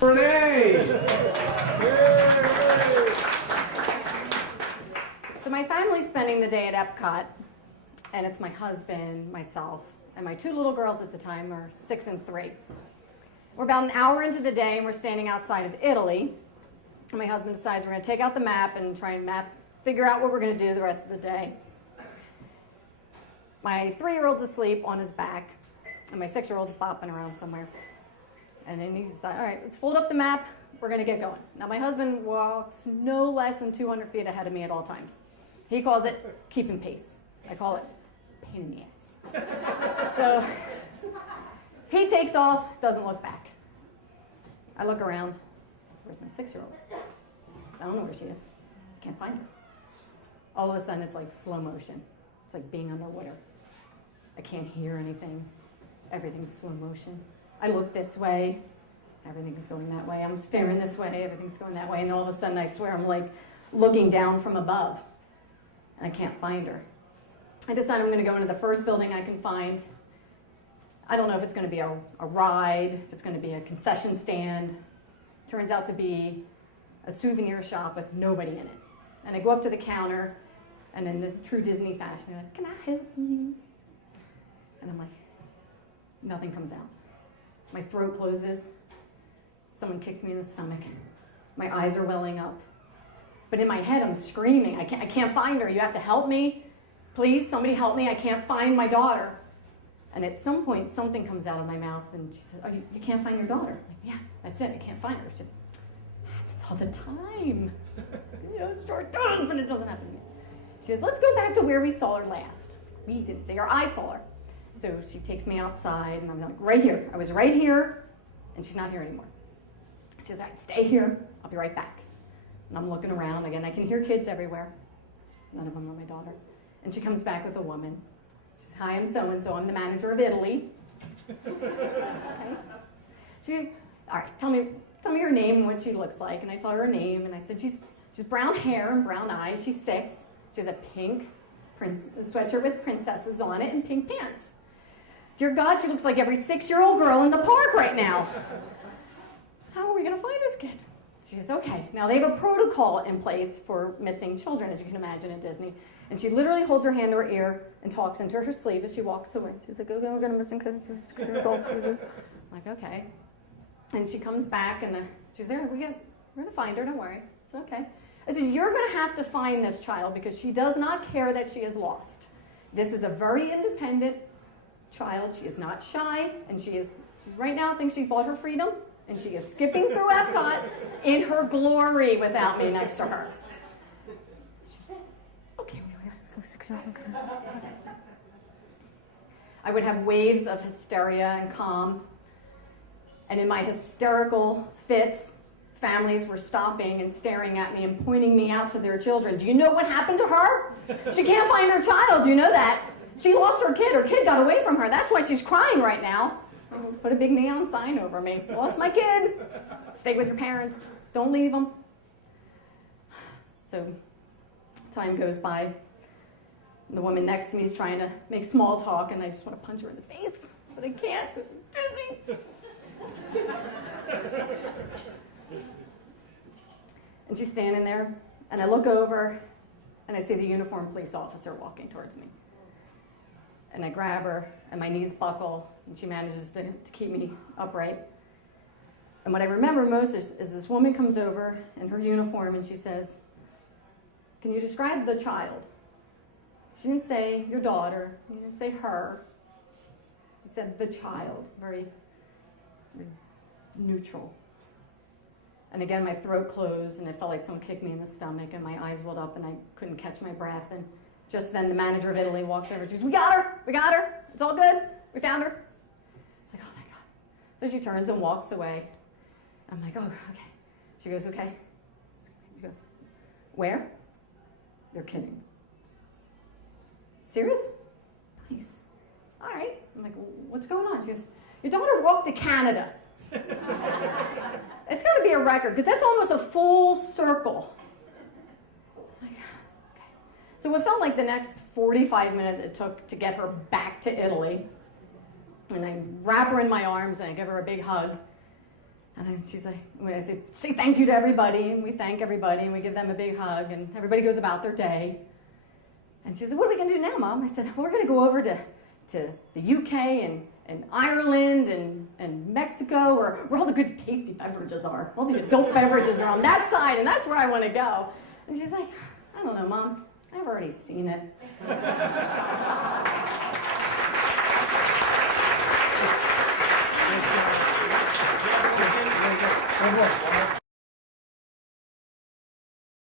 Renee! So my family's spending the day at Epcot, and it's my husband, myself, and my two little girls at the time are 6 and 3. We're about an hour into the day, and we're standing outside of Italy, and my husband decides we're going to take out the map and try and figure out what we're going to do the rest of the day. My 3-year-old's asleep on his back, and my 6-year-old's bopping around somewhere. And then he decides, all right, let's fold up the map. We're going to get going. Now, my husband walks no less than 200 feet ahead of me at all times. He calls it keeping pace. I call it pain in the ass. So he takes off, doesn't look back. I look around. Where's my 6-year-old? I don't know where she is. Can't find her. All of a sudden, it's like slow motion. It's like being underwater. I can't hear anything. Everything's slow motion. I look this way, everything's going that way. I'm staring this way, everything's going that way. And all of a sudden, I swear, I'm like looking down from above. And I can't find her. I decide I'm going to go into the first building I can find. I don't know if it's going to be a ride, if it's going to be a concession stand. Turns out to be a souvenir shop with nobody in it. And I go up to the counter, and in the true Disney fashion, they're like, "Can I help you?" And I'm like, nothing comes out. My throat closes. Someone kicks me in the stomach. My eyes are welling up. But in my head, I'm screaming. I can't find her. You have to help me. Please, somebody help me. I can't find my daughter. And at some point, something comes out of my mouth, and she said, "Oh, you can't find your daughter?" I'm like, "Yeah, that's it. I can't find her." She said, "Happens all the time." It sure does, but it doesn't happen to me. She says, "Let's go back to where we saw her last." We didn't see her. I saw her. So she takes me outside, and I'm like, right here. I was right here, and she's not here anymore. She says, "All right, stay here. I'll be right back." And I'm looking around. Again, I can hear kids everywhere. None of them are my daughter. And she comes back with a woman. She says, "Hi, I'm so-and-so. I'm the manager of Italy." Okay. She, "All right, tell me her name and what she looks like." And I told her her name, and I said, she's brown hair and brown eyes. She's 6. She has a pink sweatshirt with princesses on it and pink pants. Dear God, she looks like every 6-year-old girl in the park right now. How are we going to find this kid? She says, "Okay." Now, they have a protocol in place for missing children, as you can imagine, at Disney. And she literally holds her hand to her ear and talks into her sleeve as she walks away. She's like, "Okay, we're going to miss him." I'm like, "Okay." And she comes back, and she's there. We're going to find her. Don't worry. It's okay. I said, "You're going to have to find this child because she does not care that she is lost. This is a very independent child. She is not shy, and she's right now thinks she bought her freedom, and she is skipping through Epcot in her glory without me next to her." She's, "Okay, I would have waves of hysteria and calm, and in my hysterical fits, families were stopping and staring at me and pointing me out to their children. "Do you know what happened to her? She can't find her child. Do you know that? She lost her kid. Her kid got away from her. That's why she's crying right now." Put a big neon sign over me. "Lost my kid. Stay with your parents. Don't leave them." So time goes by. The woman next to me is trying to make small talk, and I just want to punch her in the face, but I can't. Disney. And she's standing there, and I look over, and I see the uniformed police officer walking towards me. And I grab her, and my knees buckle, and she manages to keep me upright. And what I remember most is this woman comes over in her uniform, and she says, "Can you describe the child?" She didn't say your daughter. She didn't say her. She said the child, very, very neutral. And again, my throat closed, and it felt like someone kicked me in the stomach, and my eyes welled up, and I couldn't catch my breath. And just then, the manager of Italy walks over. She goes, we got her. It's all good. We found her." It's like, "Oh, thank God." So she turns and walks away. I'm like, "Oh, okay." She goes, "Okay." You go, "Where?" "You're kidding." "Serious?" "Nice. All right." I'm like, "What's going on?" She goes, "Your daughter walked to Canada." It's got to be a record, because that's almost a full circle. I was like, okay. So it felt like the next 45 minutes it took to get her back to Italy. And I wrap her in my arms, and I give her a big hug. And she's like, I say thank you to everybody, and we thank everybody, and we give them a big hug, and everybody goes about their day. And she said, what are we going to do now, Mom? I said, we're going to go over to the UK and Ireland and Mexico, where all the good tasty beverages are. All the adult beverages are on that side, and that's where I want to go. And she's like, I don't know, Mom. I've already seen it.